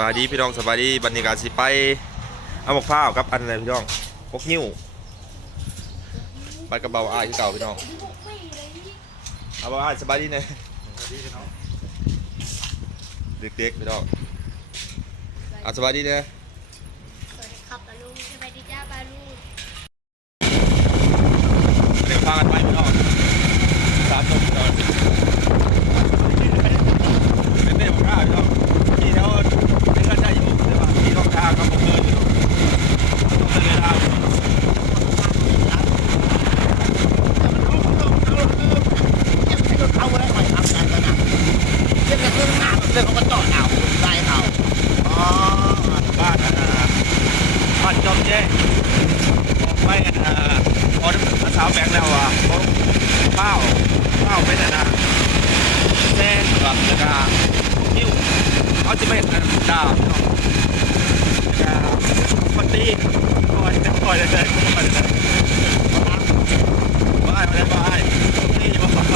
บายดีพี่น้องสบายดีบรรยากาศสิไปเอาหมกข้าวกับอันอะไรพี่น้องพกนิ้วไปกับเบาอ้ายที่เก่าพี่น้องเอาเบาอ้ายสบายดีเนี่ยเด็กๆพี่น้องเอาสบายดีเนี่ยสวัสดีครับบาลูสวัสดีจ้าบาลูเดี๋ยวพากันไปพี่น้องสามคนพี่น้องเป็นเด็กของข้าพี่น้องที่เขาเดินได้อยู่แต่ว่าที่ต้องทางเขาบอกเดินอยู่ต้องเดินทางเอาอะไรไปทำกันกันนะเรื่องเรื่องหนาเรื่องเขาก็ต่อหนาวได้เขาอ๋อบ้านบ้านจอมแจ้ไปพอสาวแบงค์แล้วอ่ะเป้าไปนะแจ้งกับแล้วก็นิ้วเขาจะไม่เห็นดาบคนตีคอยเลยคอยเลยบ้านนี่อยู่บ้าน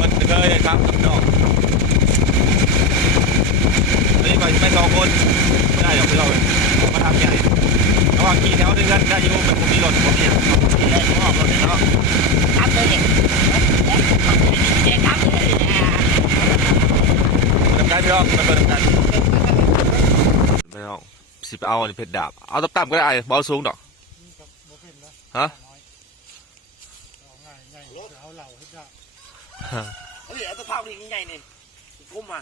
มันเลยครับน้องนี่ไปไม่2 คนได้หรอกพี่เรามาทำใหญ่ระหว่างขี่แถวเดือนได้อยู่เป็นผมมีรถผมเนี่ยได้ผมออกรถเนาะทำเลยเด็กทำเลยทำได้พี่น้องมาเปิดทำได้พี่น้องสิไปเอาอันนี้เพชรดาบเอาต่ำๆก็ได้เบาสูงดอกฮะเอาเหล่าให้ได้เฮ้ยเอาตะเภานี่ใหญ่นี่กุ้มมา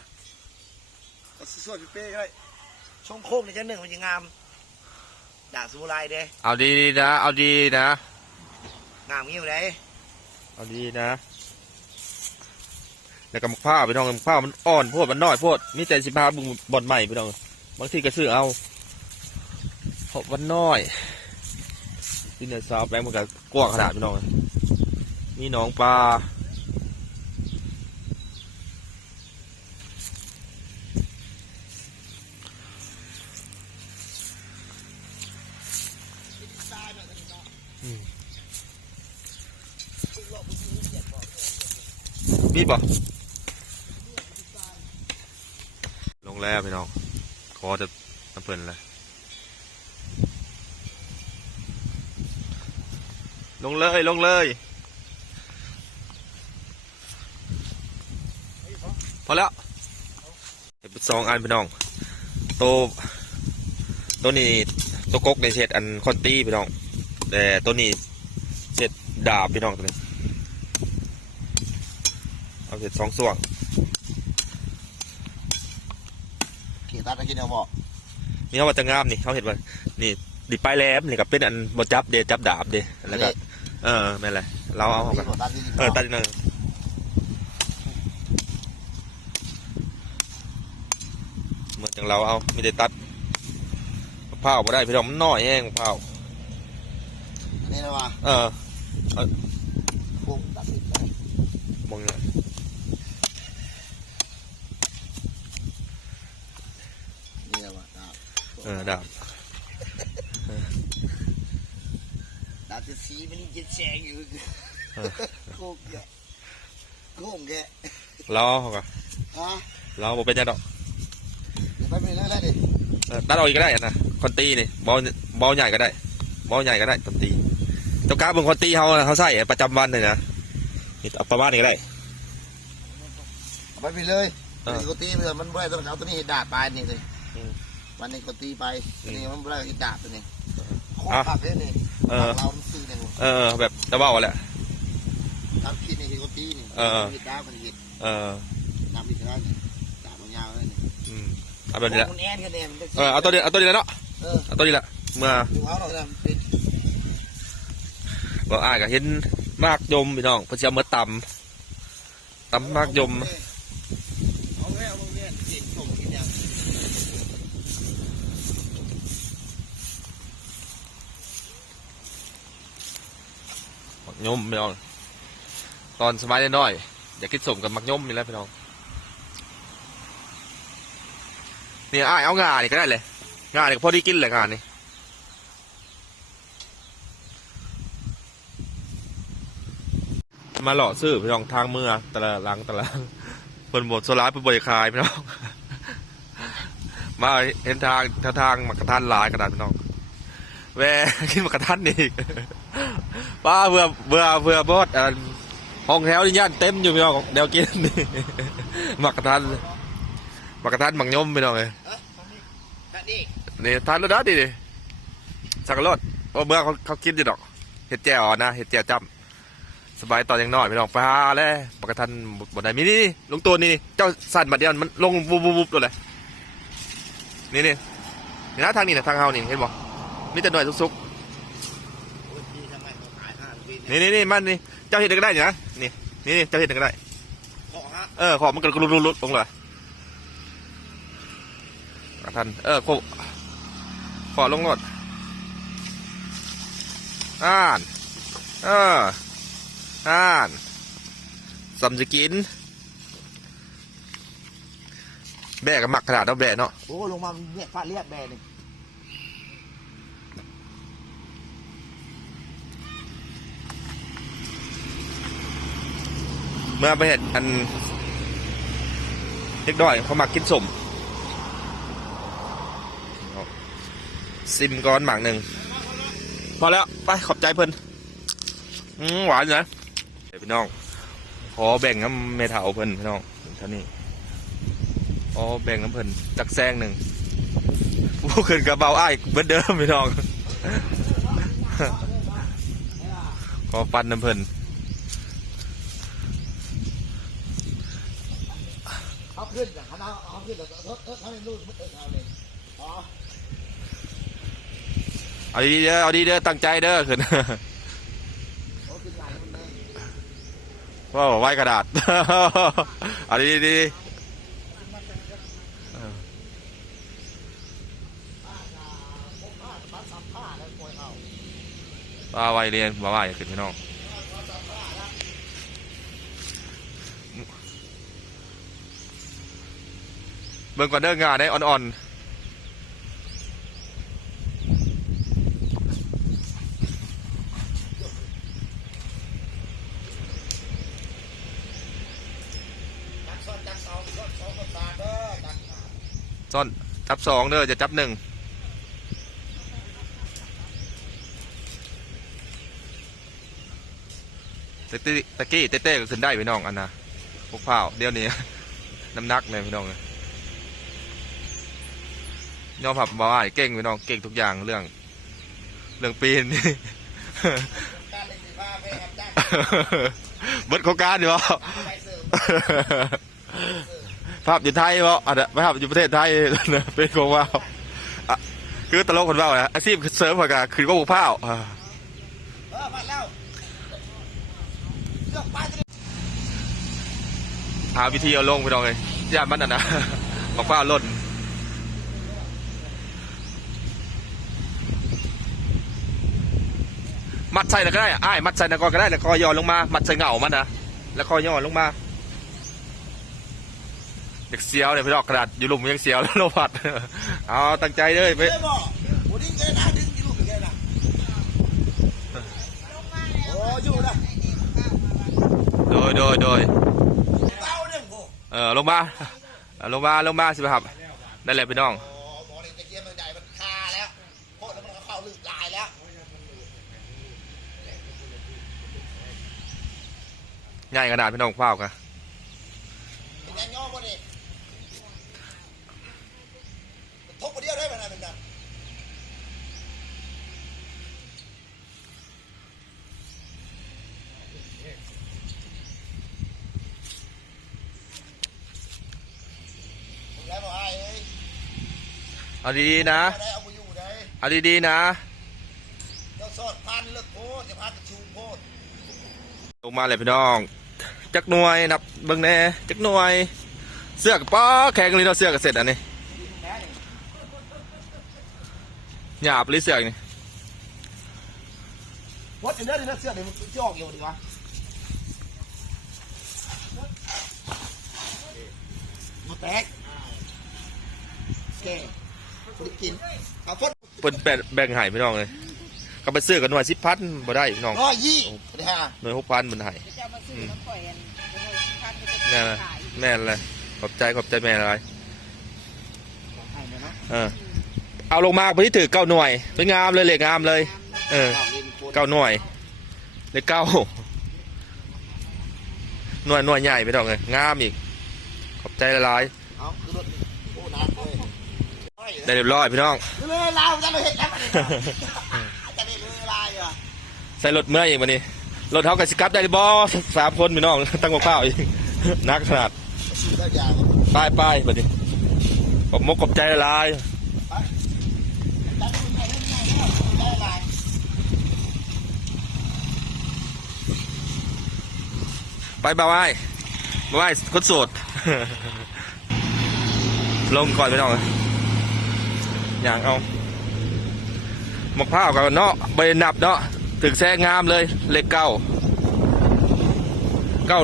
สวยๆเป๊ะๆเลยช่องโค้งนี่จะหนึ่งมันยังงามด่าสูลายเด้เอาดีนะเอาดีนะงามงี้อยู่เลยเอาดีนะแล้วก็มะพร้าวไปน้องมะพร้าวมันอ่อนโพดมันน้อยโพดมีแต่15บุ้งบอลใหม่ไปน้องบางทีก็ซื้อเอาเพราะมันน้อยที่เนี่ยซาวแบงค์มันก็กว้างขนาดไปน้องมีหนองปลาบีบป่ะลงแล้วพี่น้องคอจะน้ำเพลินเลยลงเลยพอแล้วเห็ด2 อันพี่น้องตัวนี้ตัวกกในเศษอันคอนตี้พี่น้องแต่ตัวนี้เศษดาบพี่น้องตัวนี้เอาเศษ2 ส่วนเขียนตัดกินเอาบอกนี่เขาว่าจะงามนี่เขาเห็นว่านี่ดิไปแหลมนี่กับเป็นอันบอจับเดจับดาบเดแล้วก็แม่นไรเราเอากันตัดนิดนึงเหมือนอย่างเราเอาไม่ได้ตัดมะพร้าวมาได้พี่น้องมันน้อยแห้งมะพร้าวนี่นะวะพุ่งตัดสินเลยมองเนี่ยนี่นะวะดาบดาบจะสีมันจะแฉงอยู่โค้งแกล้อเขาก็ล้อโมเป็นยังดอกไปเรื่อยๆดิตัดเอาอีกก็ได้นะคอนตีนี่บอลใหญ่ก็ได้คอนตีตัวกราฟบนคอนตีเขาใส่ประจำวันเลยนะนี่ประมาณนี้ก็ได้ไปเลยคอนตีเพื่อมันไม่ต้องเอาตัวนี้ดาบไปนี่เลยวันนี้คอนตีไปนี่มันไม่ได้ดาบตัวนี้โคตรผักเลยนี่เราซื้อเนี่ยแบบจะว่าแหละตัดขีดในคอนตีนี่ขีดดาบมันขีดดาบขีดได้ดาบมันยาวเลยเอาตัวนี้แหละเอาตัวนี้แล้วเนาะเอาตัวนี้แหละเมื่อบอกอ้ายก็เห็นมากยมพี่น้องเพอจะเอามาตำมากยมมักยมพี่น้องตอนสมัยน้อยอยากกินสมกับมักยมนี่แหละพี่น้องนี่อ้ายเอางานี่ก็ได้เลยงานี่พอดีกินเลยงานี่มาหล่อซื้อพี่น้องทางเมื่อตะลัง เพิ่นบดโซลาร์เพิ่นบริคายพี่น้อง มาเห็นทางมักกะทันหลายขนาดพี่น้องแวะกินมักกะทันอีก ป้าเบื่อบดห้องแถวนี่ย่านเต็มอยู่พี่น้องเดี๋ยวกิน นี่ มักกะทันหมักยมพี่น้องเลย นี่ นี่ทานแล้วนะดิสักกะรดเพราะเมื่อเขากินอยู่ดอกเห็ดแจ่วนะเห็ดแจ่วจำสบายตอนยังน้อยพี่น้องไปหาแล้วมักกะทันบดได้มีนี่ลงตัวนี่เจ้าสั่นบัดเดียวมันลงวุบๆเลยนี่นี่นะทางนี้นะทางเฮานี่เห็นบ่มีแต่หน่วยสุกๆนี่มันนี่เจ้าเห็ดก็ได้นี่นะนี่เจ้าเห็ดก็ได้ขอมันก็รุดลงเลยทันขอลงรถอ่านสำจะกินแบะกับหมักขนาดเราแบะเนาะโอ้ลงมาเนี่ยฟาดเรียกแบนี่ เมื่อไปเห็ดอันเล็กน้อยเขามักกินสมซิมก้อนหมากหนึ่งพอแล้วไปขอบใจเพิ่นหวานนะพี่น้องขอแบ่งน้ำเมถาเพิ่นพี่น้องเท่านี้ขอแบ่งน้ำเพิ่นจักแซงหนึ่งผู้ขึ้นกระเบาอ้ายเหมือนเดิมพี่น้อง ขอปันน้ำเพิ่น เอาขึ้นอย่างเขาเอาขึ้นแล้วเขาไม่รู้เอาเลยอ๋อเอาดีเด้อตั้งใจเด้อขึ้น ว่าไว้กระดาษ เอาดีว่าไว้เรียนว่าอย่าขึ้นพี่น้องเบิ่งก่อนเด้องานได้อ่อนๆซ่อนจับสองเด้อจะจับหนึ่งตะกี้เต้ก็ขึ้นได้พี่น้องอันนะพวกเผาเดี๋ยวนี้ น้ำหนักเลยพี่น้องยอมผับมาว่าเก่งพี่น้องเก่งทุกอย่างเรื่องปีน นี่ เบิดโครงการอยู่ ภาพอยู่ไทยบ่ภาพอยู่ประเทศไทย เป็นโครงว่าคือตลกคนว่าอาชีพเสริมกว่าคือก็บุกเผาหาวิธีเอาลงไปลองเลยย่ามันนะบอกว่าล่นมัดใส่ก็ได้อ้ายมัดใส่ก็ได้แล้วคอย่อลงมามัดใส่เงามันนะแล้วคอย่อลงมาเด็กเสียวเนี่ยพี่ดอกกระดาษอยู่หลุมยังเสียวแล้วโลผัดเอาตั้งใจเลยไปโดยลงมาสิครับนั่นแหละพี่น้องง่ายขนาดพี่น้องเปล่ากันทุบเดียวได้ไหมนะเป็นกันเอาดีๆนะเอาดีๆนะลงมาเลยพี่น้องจักหน่วยนับเบิ่งแน่จักหน่วยเสื้อกับป้อแข่งเลยเราเสื้อกับเสร็จอันนี้หยาบเลยเสื้อนี่วัดเดี๋ยวเสื้อเดี๋ยวมันจะออกอยู่ดีวะมาแตกแกคนกินเอาฟดเป็นแบ่งหายพี่น้องเลยก็ไปซื้อกันหน่วย10,000บ่ได้พี่น้อง120หน่วย6,000 มันหายนั่นนะ แม่นเลยขอบใจแม่อะไร ของไทยเนี่ยนะ เอาลงมาพอที่ถือ9 หน่วยเป็นงามเลยเหล็กงามเลย9 หน่วยเลข9หน่วยใหญ่ไปดอกเลยงามอีกขอบใจละลาย เอาคือรถโอ้น้ำเลย ได้เรียบร้อยพี่น้อง เลยลาวจะเลยเห็นแล้วมันจะได้เลยลายอ่ะ ใส่รถเมื่อยอีกวันนี้รถเขากับสิกลับได้บ่3 คนพี่น้องตั้งข้าวอีกนักขนาด ซื้อได้ยาง ป้ายบัดนี้ผมมกขอบใจละลายไปบ่าวคนโสด ลงก่อนพี่น้องอย่างเอาหมกผ้ากับเนาะใบนับเนาะถึงแซงงามเลยเลข9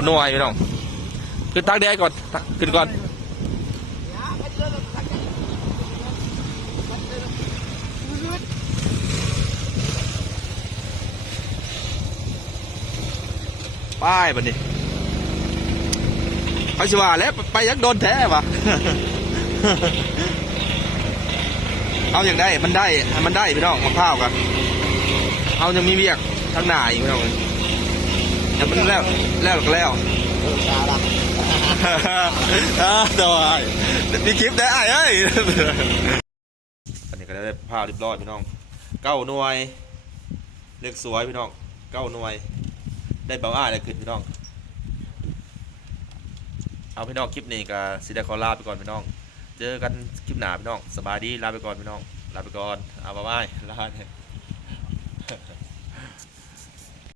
หน่วยพี่น้องขึ้นตักแดงก่อนขึ้นก่อนป้ายบัดนี้ไปสิว่าแล้วไปยังโดนแท้วะ เอาอย่างได้มันได้พี่น้องมะพร้าวกันเอายังมีเวียกทั้งหน้าอีกพี่น้องอย่ามันแล้วชาดัง ตัวมีคลิปได้เอ้ยอันนี้ก็ได้มะพร้าวเรียบร้อยพี่น้อง9 หน่วยเล็กสวยพี่น้อง9 หน่วยได้เบาได้ขึ้นพี่น้องเอาพี่น้องคลิปนี้ก็สิได้ขอลาไปก่อนพี่น้องเจอกันคลิปหน้าพี่น้องสบายดีลาไปก่อนพี่น้องลาไปก่อนเอาบ๊ายบายลาเนี่ย